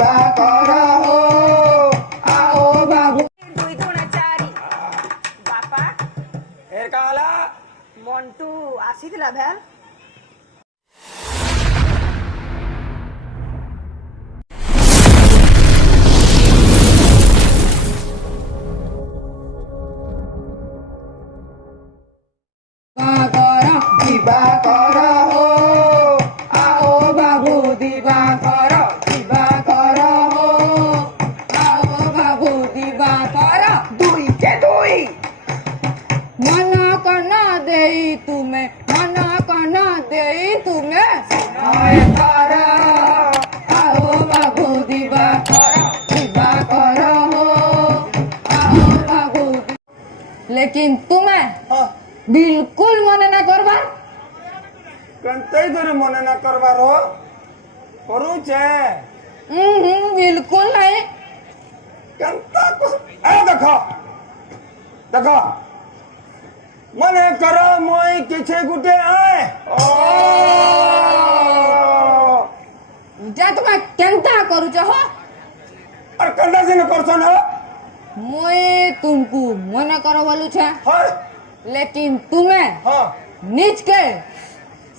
दिवाकर हो आओ बाबू दुई दुणे चारि बापा ए काला मन्टू आसीथिला भेल दिवाकर हो आओ बाबू दिवाकर दिवाकर हो आओ बाबू दिवाकर दुई के दुई मन कना देई तुम्हें मन कना देई तुम्हें दिवाकर आओ बाबू दिवाकर दिवाकर हो आओ बाबू लेकिन तुम्हें हाँ बिल्कुल मन ना करबा कंतई तोरे मने ना करबार हो करू छे बिल्कुल नहीं कंता कुछ ए देखो देखो मने करो मोई किछे गुटे आए ओ जा तुम्हें केंता करू हो और कंदा से न करछन हो मुए तुमको मन करो बोलू छे हां लेकिन तुम्हें हां नीच के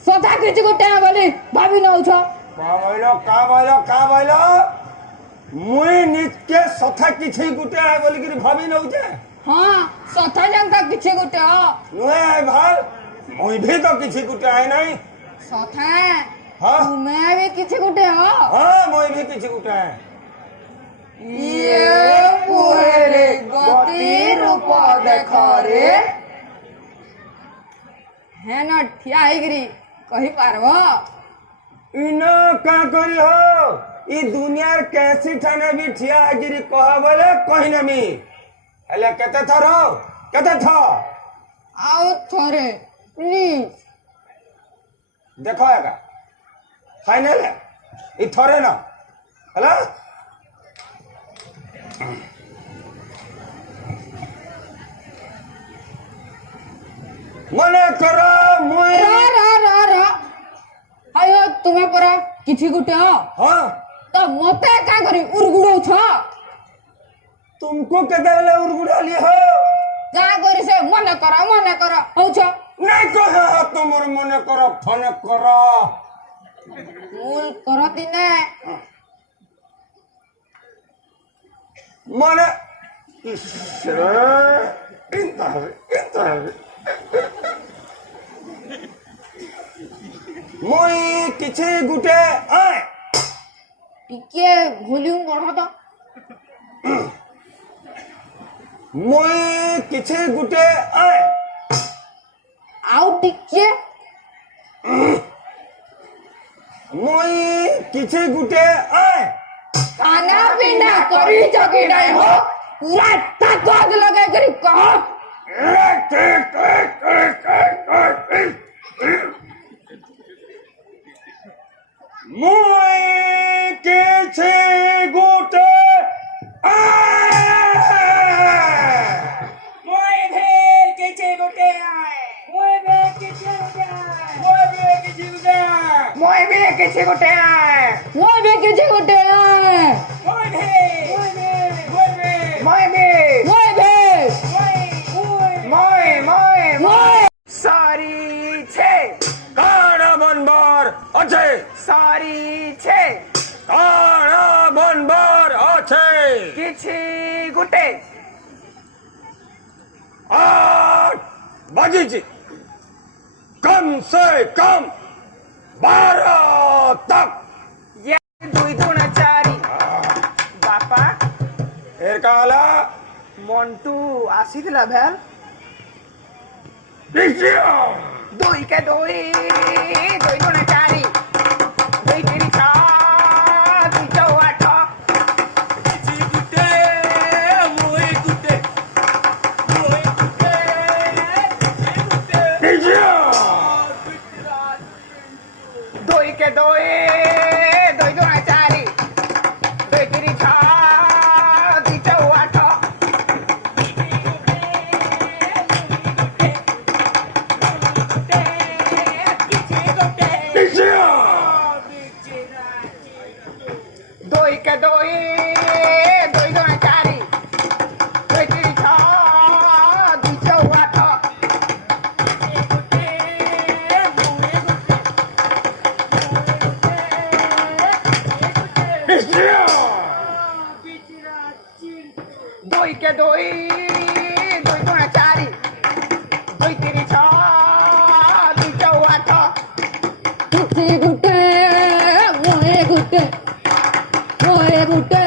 सदा किछि गोटे बोली भाभी न उछो का बोलो मुई नित्य सथा किछि गुटे आए बोली कि भाभी न उछे हां सदा जनता किछि गोटे हो नुए आए भाल मुई भी तो किछि गुटे आए नहीं सदा हां तुम्हें भी किछि गोटे हो हां मुई भी किछि गुटे आए ये पूरे गति रूप देख रे है न ठिया हैगिरी कही पारबो इनो का करी हो ई दुनियार कैसी ठाने भी ठिया गिरी कहा बोले कहीं नमी हेले केते थरो केते था आओ थोरे प्लीज देखो एका फाइनल है ई थोरे ना हला मने करो मुई रा आयो तुम्हें परा किछि गुटे हो हां तो मते का करी उरगुडौ छ तुमको केते बेले उड़गुड़ाली हो जा करी से मन कर हो छ नहीं कहे हो तुमर मने करो फन करो मूल करती ने मने इंता मुई किछि गुटे आए टिके वॉल्यूम बढ़ा तो मुई किछि गुटे आए आउ टिके मुई किछि गुटे आए खाना पीना करी जगी नहीं हो पूरा ताकत लगा करी कहो मुई किछि गुटे आए मोय भेल किछि गोटे आए मोय भेल किछि गोटे आए मोय भेल किछि गोटे आए मुई भी किछि गुटे आए वो भी किसी गुटे है मोय भेल मुई भी वो भी मोय सारी छे काना बनबर अच्छे सारी छे काना बनबर अच्छे किछि गोटे 8 बजी जी कम से कम 12 तक ये दुई दुणे चारि बापा एर काला मन्टू आसीथिला भेल दुई के दुई दुई दुणे चारि दुई तीन छ दुई चौ आठ किछि गुटे मोय गुटे दुई के दुई दुई दुणे चारि दुई तीन छ दुई चौ आठ किछि गुटे ଦୁଇ କେ ଦୁଇ ଦୁଇ ଦୁଣେ ଚାରି ଦୁଇ ତିନି ଛଅ ଦୁଇ ଚଉ ଆଠ ଦୁଇ କେ ଦୁଇ ଦୁଇ ଦୁଣେ ଚାରି ଦୁଇ ତିନି ଛଅ ଦୁଇ ଚଉ ଆଠ ଗୁଟେ ଗୁଟେ ମୋଏ ଗୁଟେ ମୋଏ ଗୁଟେ